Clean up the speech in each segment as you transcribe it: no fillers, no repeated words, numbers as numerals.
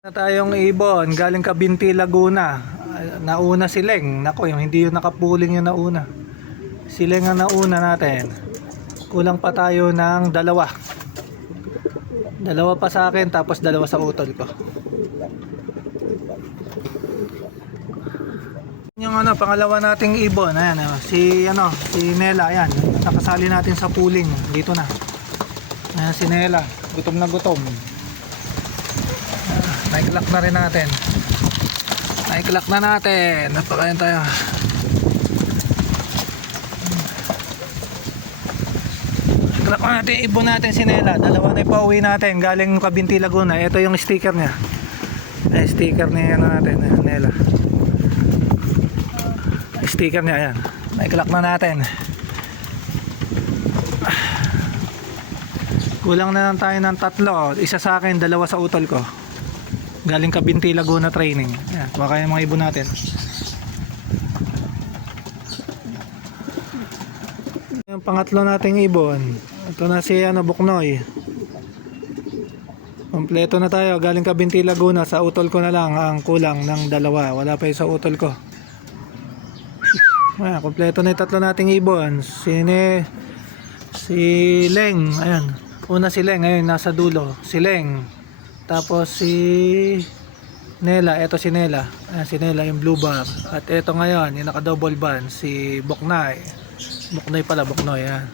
Na tayong ibon, galing Cabinti, Laguna. Nauna si Leng. Nako, yung hindi yung nakapuling yung nauna. Si Leng ang nauna natin. Kulang pa tayo ng dalawa. Dalawa pa sa akin, tapos dalawa sa utol ko. Yung pangalawa nating ibon, ayan, si Nela, ayan. Nakasali natin sa pooling. Dito na. Ayan si Nela, gutom na gutom. Naiklak na rin natin. Naiklak na natin. Napakain tayo. Naiklak na natin. Ibon natin si Nela. Dalawa na ipauwi natin. Galing Cabinti, Laguna. Ito yung sticker niya. Ay, sticker niya natin. Nela. Sticker niya. Ayan. Naiklak na natin. Kulang na lang tayo ng tatlo. Isa sa akin, dalawa sa utol ko. Galing Cabinti, Laguna training. Ayan, kumakain yung mga ibon natin. Yung pangatlo nating ibon. Ito na si Buknoy. Kompleto na tayo. Galing Cabinti, Laguna. Sa utol ko na lang ang kulang ng dalawa. Wala pa yung sa utol ko. Ayan, kompleto na yung tatlo nating ibon. Si Leng. Ayan. Una si Leng. Ayun, nasa dulo. Si Leng. Tapos si Nela, eto si Nela. Ayan, si Nela yung blue bar. At eto ngayon, yung naka double band, si Buknoy. Buknoy pala, Buknoy. Ayan.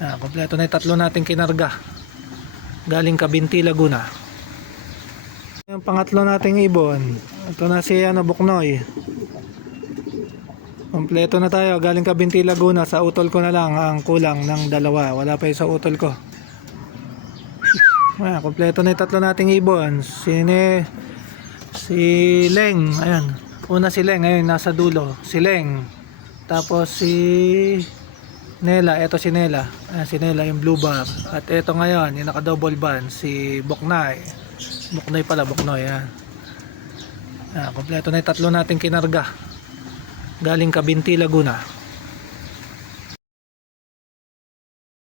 Ayan, kompleto na yung tatlo natin kinarga. Galing Cabinti, Laguna. Yung pangatlo nating ibon. Ito na si Buknoy. Kompleto na tayo. Galing Cabinti, Laguna. Sa utol ko na lang ang kulang ng dalawa. Wala pa yung sa utol ko. Ayan, kompleto na yung tatlo nating ibon. Si Leng. Ayan. Una si Leng. Ayun, nasa dulo. Si Leng. Tapos si Nela. Eto si Nela. Ayan, si Nela yung blue bar. At eto ngayon, yung naka double band, si Buknoy. Buknoy pala, Buknoy. Ayan. Ayan, kompleto na yung tatlo nating kinarga. Galing Cabinti, Laguna.